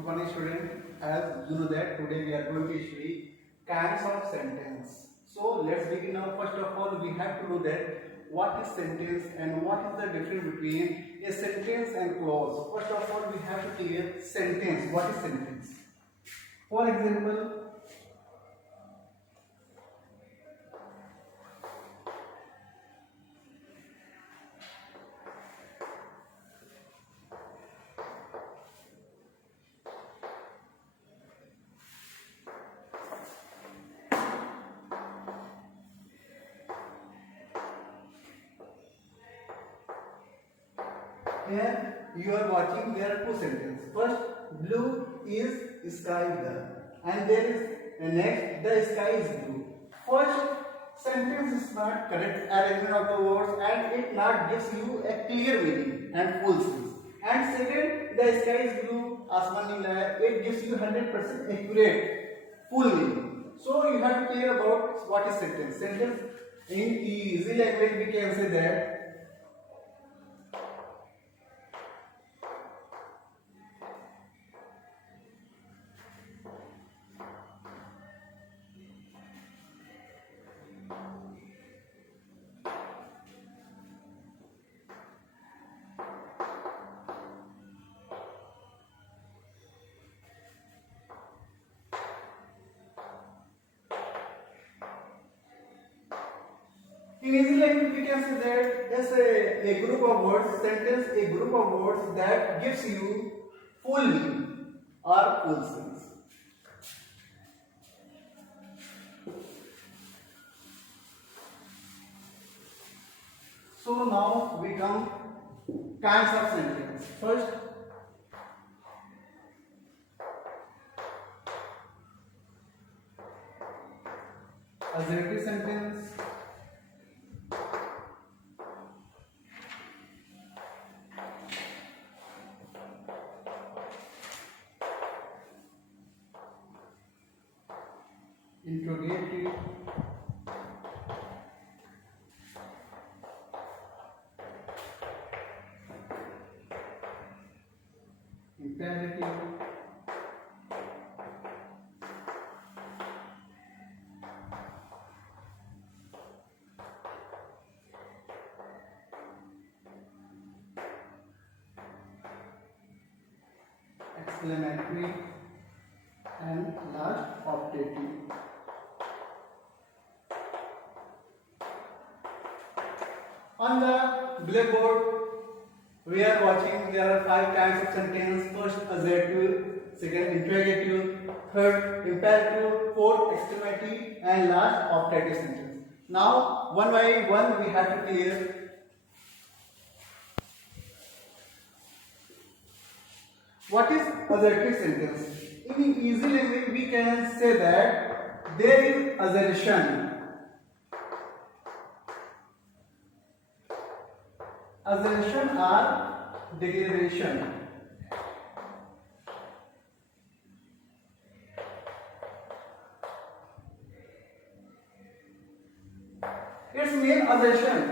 Good morning, student. As you know that today we are going to study kinds of sentence. So let's begin now. First of all, we have to know that what is sentence and what is the difference between a sentence and clause. First of all, we have to clear sentence. What is sentence? For example, here you are watching, there are two sentences. First, blue is sky here, and there is next, the sky is blue. First sentence is not correct arrangement of the words, and it not gives you a clear meaning and full sense. And second, the sky is blue, asman nila hai, it gives you 100% accurate full meaning. So you have to clear about what is sentence. Sentence in easy language we can say that in easy language we can say that as a group of words, sentence a group of words that gives you full meaning or full sense. So now we come kinds of sentence. First, assertive sentence, interrogative, imperative, exclamatory, and last optative. On the blackboard, we are watching there are 5 kinds of sentence. First, assertive, second, interrogative, third, imperative, fourth, exclamative, and last, optative sentence. Now, one by one, we have to clear what is assertive sentence. In easy language, we can say that there is assertion. Assertion or declaration. It's mean assertion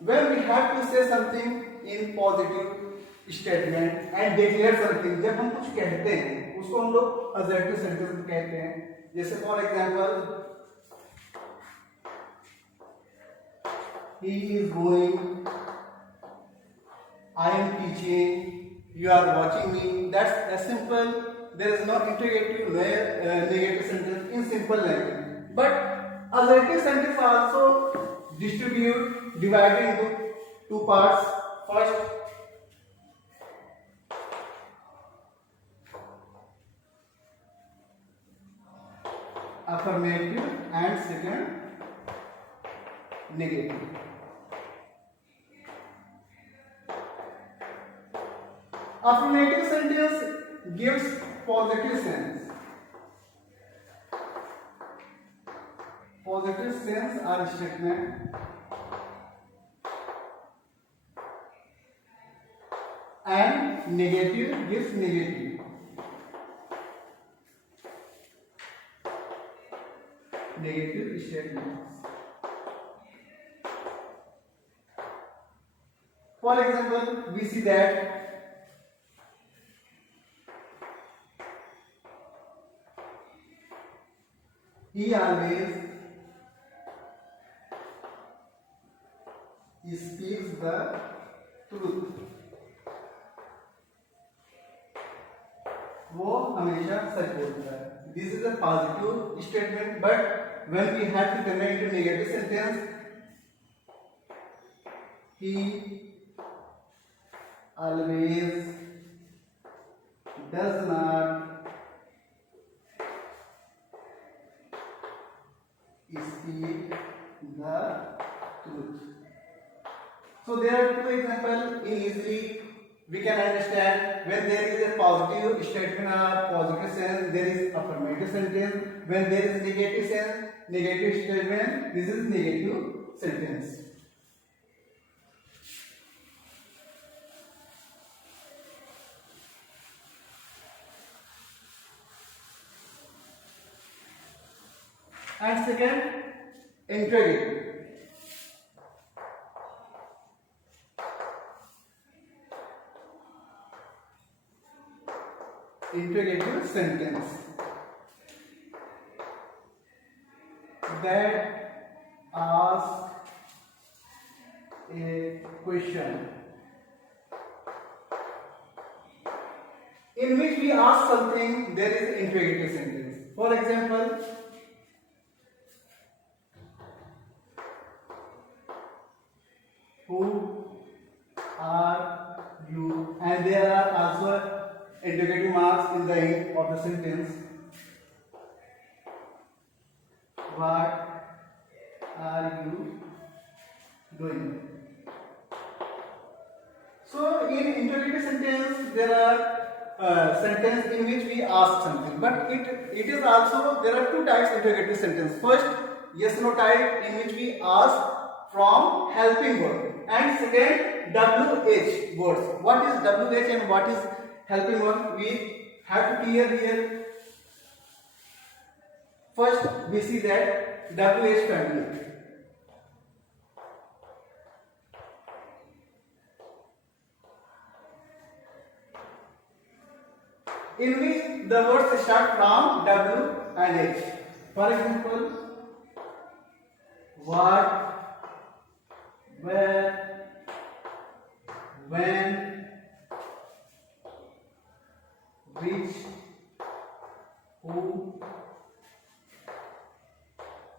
when we have to say something in positive statement and declare something. जब हम कुछ कहते हैं उसको हम लोग assertive sentence कहते हैं. जैसे for example, he is going, I am teaching, you are watching me. That's a simple. There is no interrogative, no negative sentence in simple language. But assertive sentence also divided into two parts. First, affirmative, and second, negative. Affirmative sentence gives positive sense. Positive sense or statement, and negative gives negative. Negative statements. For example, we see that He always speaks the truth. वो हमेशा सच बोलता है. This is a positive statement, but when we have to convert into negative sentence, he always does not speak the truth. So there are two examples. In easily we can understand when there is a positive statement or positive sense, there is affirmative sentence. When there is negative sense, negative statement, this is negative sentence. And second, interrogative. Interrogative sentence that asks a question in which we ask something, there is interrogative sentence. For example, who are you? And there are also interrogative marks in the end of the sentence. What are you doing? So in interrogative sentence there are sentence in which we ask something, but it is also, there are two types of interrogative sentence. First, yes no type, in which we ask from helping word, and second, WH words. What is WH and what is helping word? We have to clear here. First, we see that WH family. In which the words start from W and H. For example, what, where, when, which, who,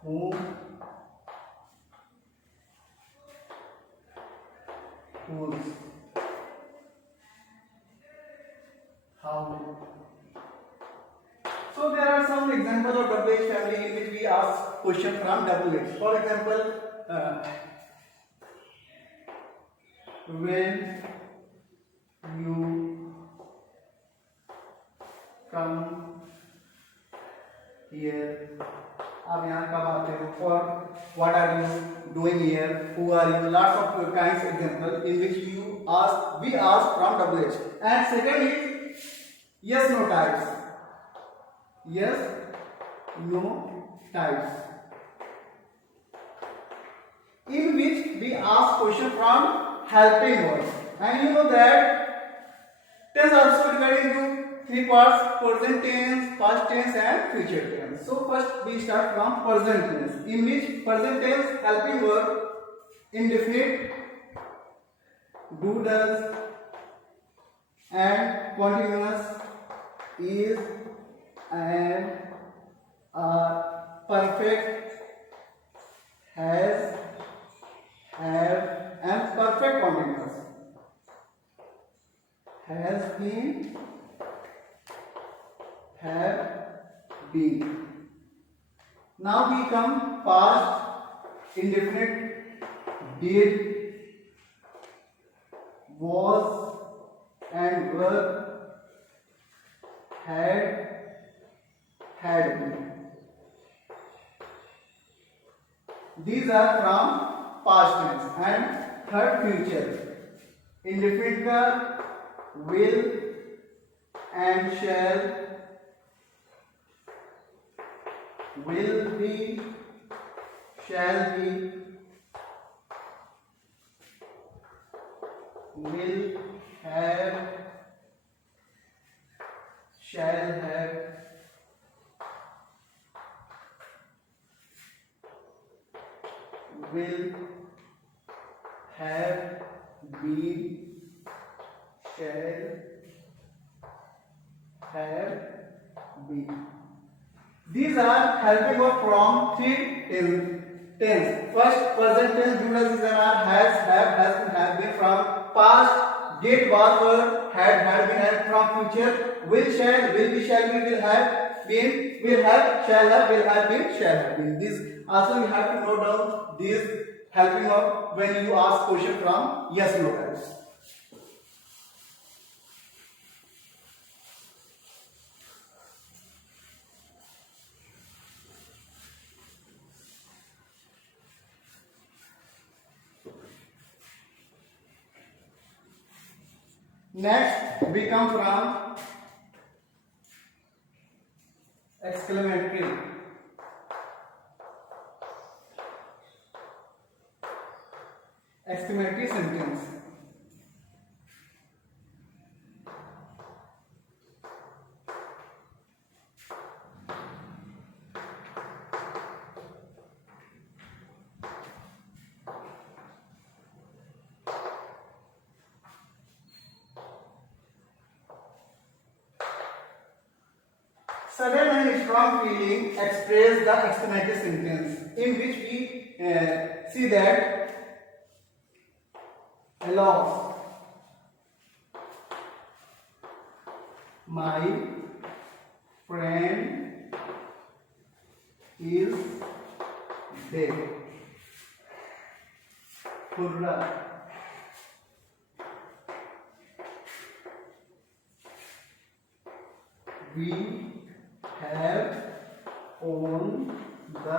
whom, whose, how. So there are some examples of WH family in which we ask question from WH. For example, when you come here, आप यहाँ कब आते हो? For what are you doing here? Who are you? Lots of kinds of examples in which you ask, we ask from WH. And second is yes no types. Yes no types, in which we ask question from helping words. And you know that tense also divided into three parts: present tense, past tense and future tense. So first we start from present tense, in which present tense helping verb indefinite, do, does, and continuous is, and, are, perfect, has, have, and perfect continuous. Has been, have been. Now we come past indefinite, did, was, and were, had been. These are from past tense. And third, future. Indefinite का will and shall, will be, shall be, will have, shall have, will have been, shall have been. These are helping verb from three tense. First, present tense, do does, is and are, has, have been. From past, did, was, were, had been, and from future, will, shall, will be, shall be, will have been, will have, shall have, will have been, shall have been. This also you have to note down these helping verb when you ask question from yes no types. Next, we come from exclamatory. Exclamatory sentence. Sudden and strong feeling express the exclamatory sentence, in which we see that alas, my friend is dead. Hurrah. We have won the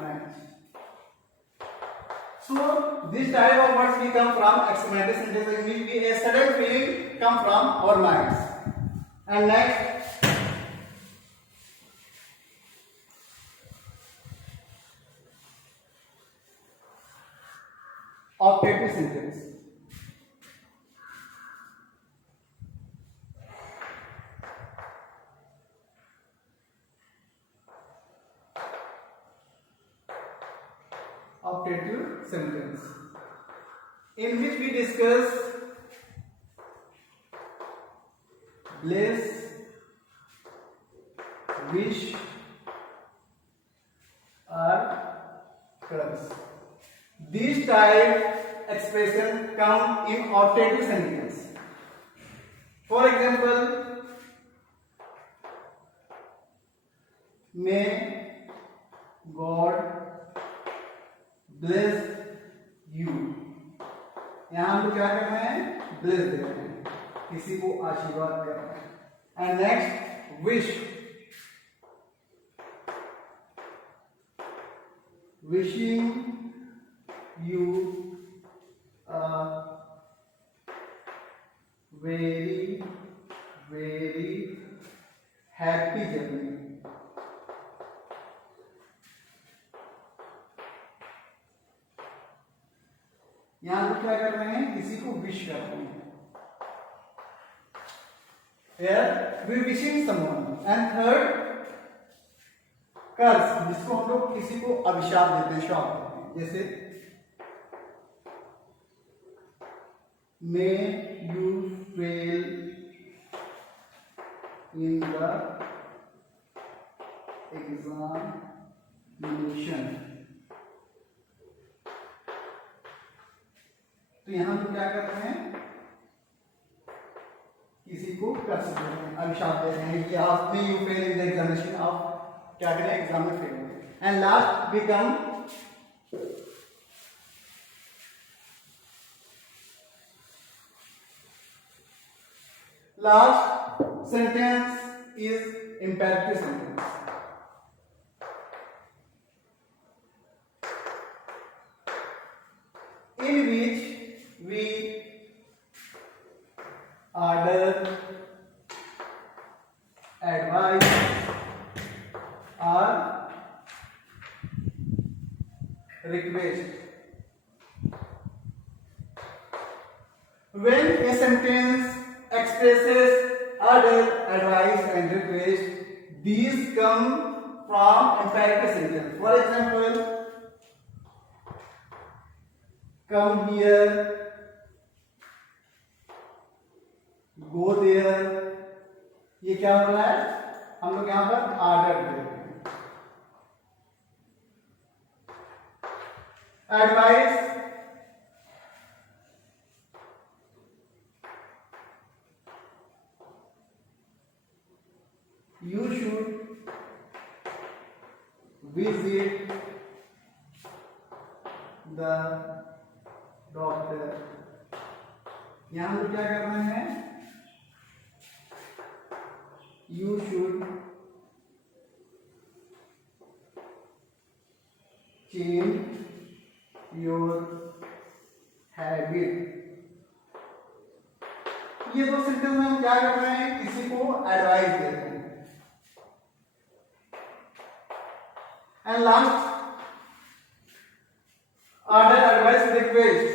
match. So this type of words we come from exclamatory sentence, in which we a sudden feeling come from our minds. And next, optative sentence. Optative sentence, in which we discuss bless, wish, or curse. These type expression come in optative sentence. For example, may God bless you. यहां हम लोग क्या कर रहे हैं? Bless दे रहे हैं, किसी को आशीर्वाद दे रहे हैं. And next, wish. Wishing you a very very happy journey. यहां पर क्या कर रहे हैं? किसी को विश कर रहे हैं. Here we wishing someone. And third, कर्स, जिसको हम लोग किसी को अभिशाप देते हैं, शाप देते हैं. जैसे may you fail in the examination. तो यहां तो क्या कर रहे हैं? किसी को कर्स दे रहे हैं, अभिशाप दे रहे हैं कि आप में you fail in the examination, आप क्या करें? एग्जाम में फेल हो. And last become last sentence is imperative sentence. In which we order, advise, or request. When a sentence expresses order, advice, and request, these come from imperative sentence. For example, come here, go there, ये क्या हो रहा है, हम लोग यहां पर order दे रहे हैं. Advice, you should visit the doctor. यहां हम लोग क्या कर रहे हैं, you should change your habit. ये दो सेंटेंस में हम क्या कर रहे हैं, किसी को एडवाइस दे रहे हैं. And last, order, advice, request.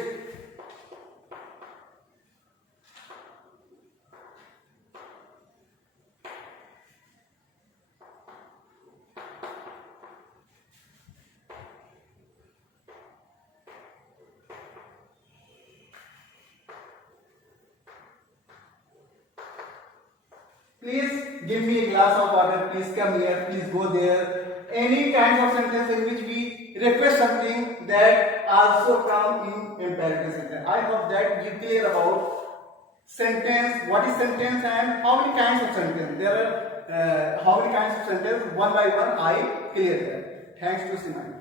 Please give me a glass of water. Please come here. Please go there. Any kind of sentence in which we request something that also come in imperative sentence. I hope that you clear about sentence. What is sentence and how many kinds of sentence? There are how many kinds of sentence? One by one, I clear that. Thanks to Simon.